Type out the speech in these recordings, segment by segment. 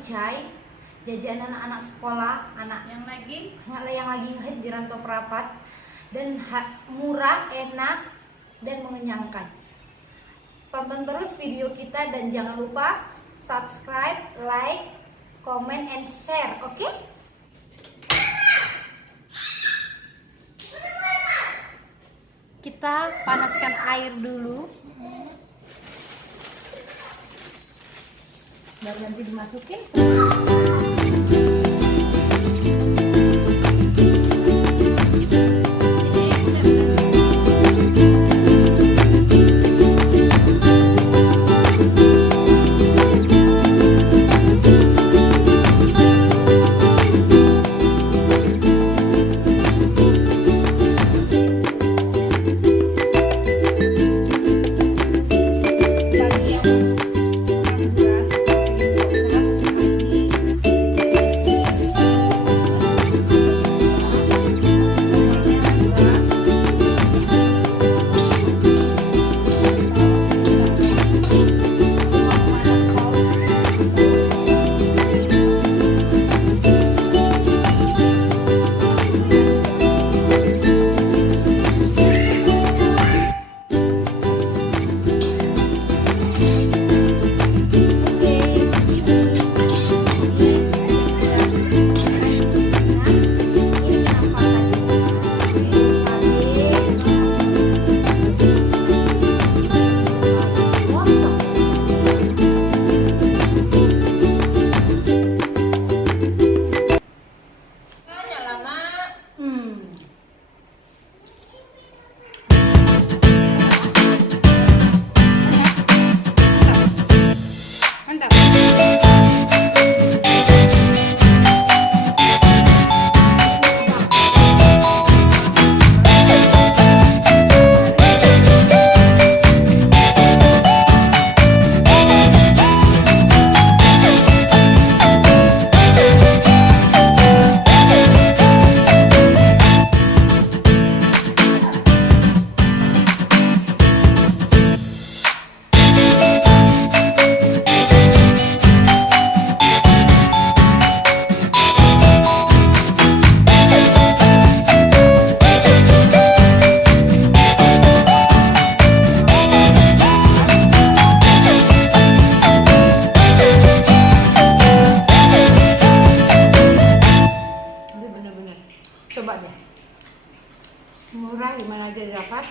kucai, jajanan anak sekolah, anak yang lagi ngehit di Rantau Perapat, dan murah, enak, dan mengenyangkan. Tonton terus video kita dan jangan lupa subscribe, like, comment, and share, oke? Kita panaskan air dulu, baru nanti dimasukin. Coba deh, murah dimana aja didapat.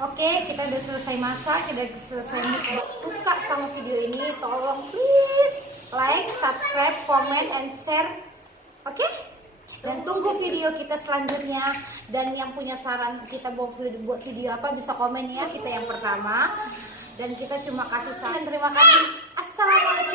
Oke, kita udah selesai masak, kita udah selesai mukbang. Suka sama video ini, tolong please like, subscribe, comment, and share. Oke? Dan tunggu video kita selanjutnya. Dan yang punya saran kita buat video apa bisa komen ya, kita yang pertama. Dan kita cuma kasih saran. Terima kasih. Assalamualaikum.